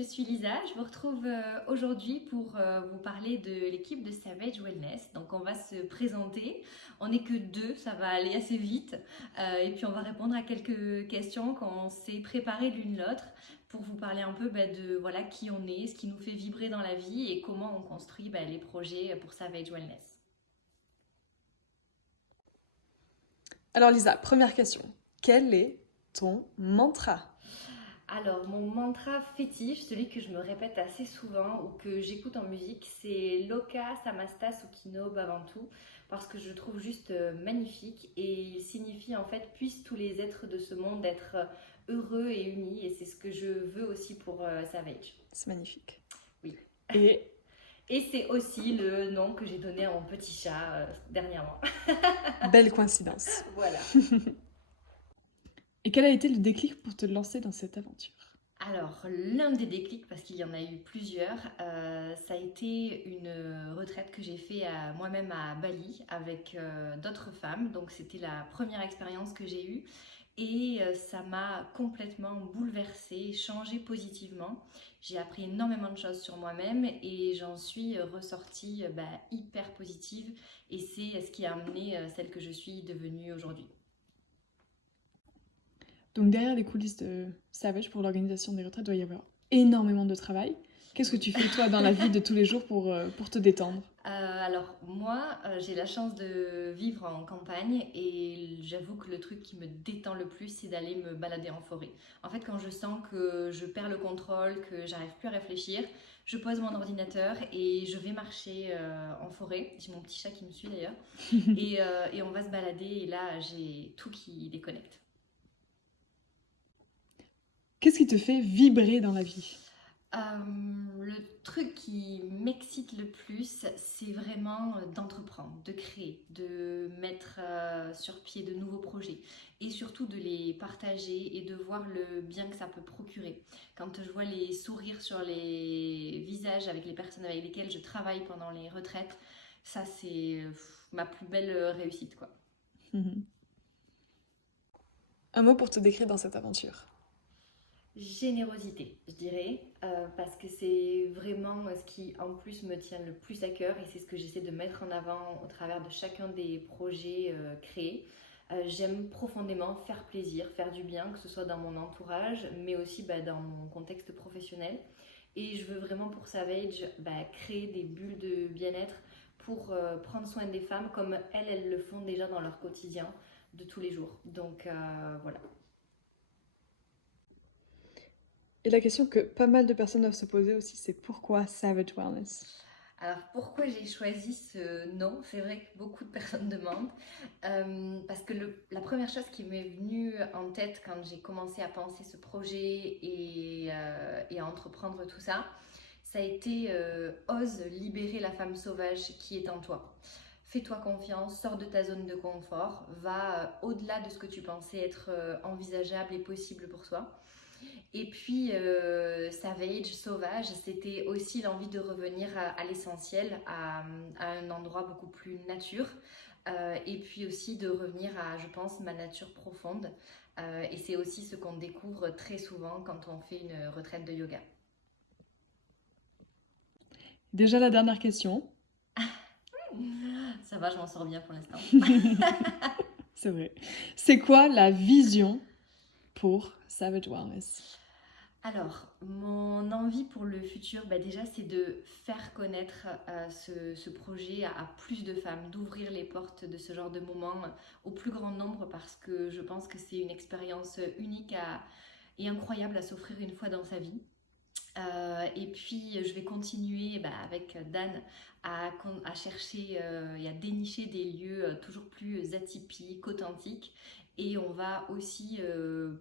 Je suis Lisa, je vous retrouve aujourd'hui pour vous parler de l'équipe de Savage Wellness. Donc on va se présenter, on n'est que deux, ça va aller assez vite. Et puis on va répondre à quelques questions qu'on s'est préparées l'une l'autre pour vous parler un peu de voilà, qui on est, ce qui nous fait vibrer dans la vie et comment on construit les projets pour Savage Wellness. Alors Lisa, première question. Quel est ton mantra? Alors, mon mantra fétiche, celui que je me répète assez souvent ou que j'écoute en musique, c'est Loka Samasta Sukhino Bhavantu, parce que je le trouve juste magnifique et il signifie en fait puissent tous les êtres de ce monde être heureux et unis, et c'est ce que je veux aussi pour Savage. C'est magnifique. Oui. Et Et c'est aussi le nom que j'ai donné à mon petit chat dernièrement. belle coïncidence. Voilà. Et quel a été le déclic pour te lancer dans cette aventure? Alors, l'un des déclics, parce qu'il y en a eu plusieurs, ça a été une retraite que j'ai fait moi-même à Bali avec d'autres femmes. Donc, c'était la première expérience que j'ai eue et ça m'a complètement bouleversée, changée positivement. J'ai appris énormément de choses sur moi-même et j'en suis ressortie hyper positive et c'est ce qui a amené celle que je suis devenue aujourd'hui. Donc derrière les coulisses de Savage pour l'organisation des retraites, doit y avoir énormément de travail. Qu'est-ce que tu fais toi dans la vie de tous les jours pour te détendre? Alors moi, j'ai la chance de vivre en campagne et j'avoue que le truc qui me détend le plus, c'est d'aller me balader en forêt. En fait, quand je sens que je perds le contrôle, que j'arrive plus à réfléchir, je pose mon ordinateur et je vais marcher en forêt. J'ai mon petit chat qui me suit d'ailleurs. Et on va se balader et là, j'ai tout qui déconnecte. Qu'est-ce qui te fait vibrer dans la vie? Le truc qui m'excite le plus, c'est vraiment d'entreprendre, de créer, de mettre sur pied de nouveaux projets et surtout de les partager et de voir le bien que ça peut procurer. Quand je vois les sourires sur les visages avec les personnes avec lesquelles je travaille pendant les retraites, ça c'est ma plus belle réussite quoi. Un mot pour te décrire dans cette aventure. Générosité, je dirais, parce que c'est vraiment ce qui en plus me tient le plus à cœur et c'est ce que j'essaie de mettre en avant au travers de chacun des projets créés. J'aime profondément faire plaisir, faire du bien, que ce soit dans mon entourage, mais aussi dans mon contexte professionnel. Et je veux vraiment pour Savage créer des bulles de bien-être pour prendre soin des femmes comme elles le font déjà dans leur quotidien de tous les jours. Donc voilà. Et la question que pas mal de personnes doivent se poser aussi, c'est pourquoi Savage Wellness? Alors pourquoi j'ai choisi ce nom? C'est vrai que beaucoup de personnes demandent. Parce que la première chose qui m'est venue en tête quand j'ai commencé à penser ce projet et à entreprendre tout ça, ça a été ose libérer la femme sauvage qui est en toi. Fais-toi confiance, sors de ta zone de confort, va au-delà de ce que tu pensais être envisageable et possible pour toi. Et puis, Savage, sauvage, c'était aussi l'envie de revenir à l'essentiel, à un endroit beaucoup plus nature. Et puis aussi de revenir à, je pense, ma nature profonde. Et c'est aussi ce qu'on découvre très souvent quand on fait une retraite de yoga. Déjà la dernière question. Ça va, je m'en sors bien pour l'instant. C'est vrai. C'est quoi la vision pour Savage Wellness? Alors, mon envie pour le futur, déjà, c'est de faire connaître ce projet à plus de femmes, d'ouvrir les portes de ce genre de moment au plus grand nombre parce que je pense que c'est une expérience unique et incroyable à s'offrir une fois dans sa vie. Et puis, je vais continuer avec Dan à chercher et à dénicher des lieux toujours plus atypiques, authentiques. Et on va aussi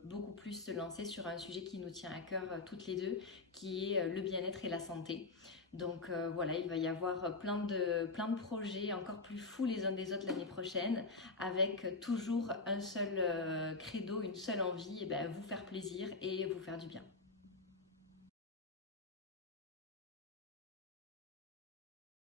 beaucoup plus se lancer sur un sujet qui nous tient à cœur toutes les deux, qui est le bien-être et la santé. Donc voilà, il va y avoir plein de projets encore plus fous les uns des autres l'année prochaine, avec toujours un seul credo, une seule envie, vous faire plaisir et vous faire du bien.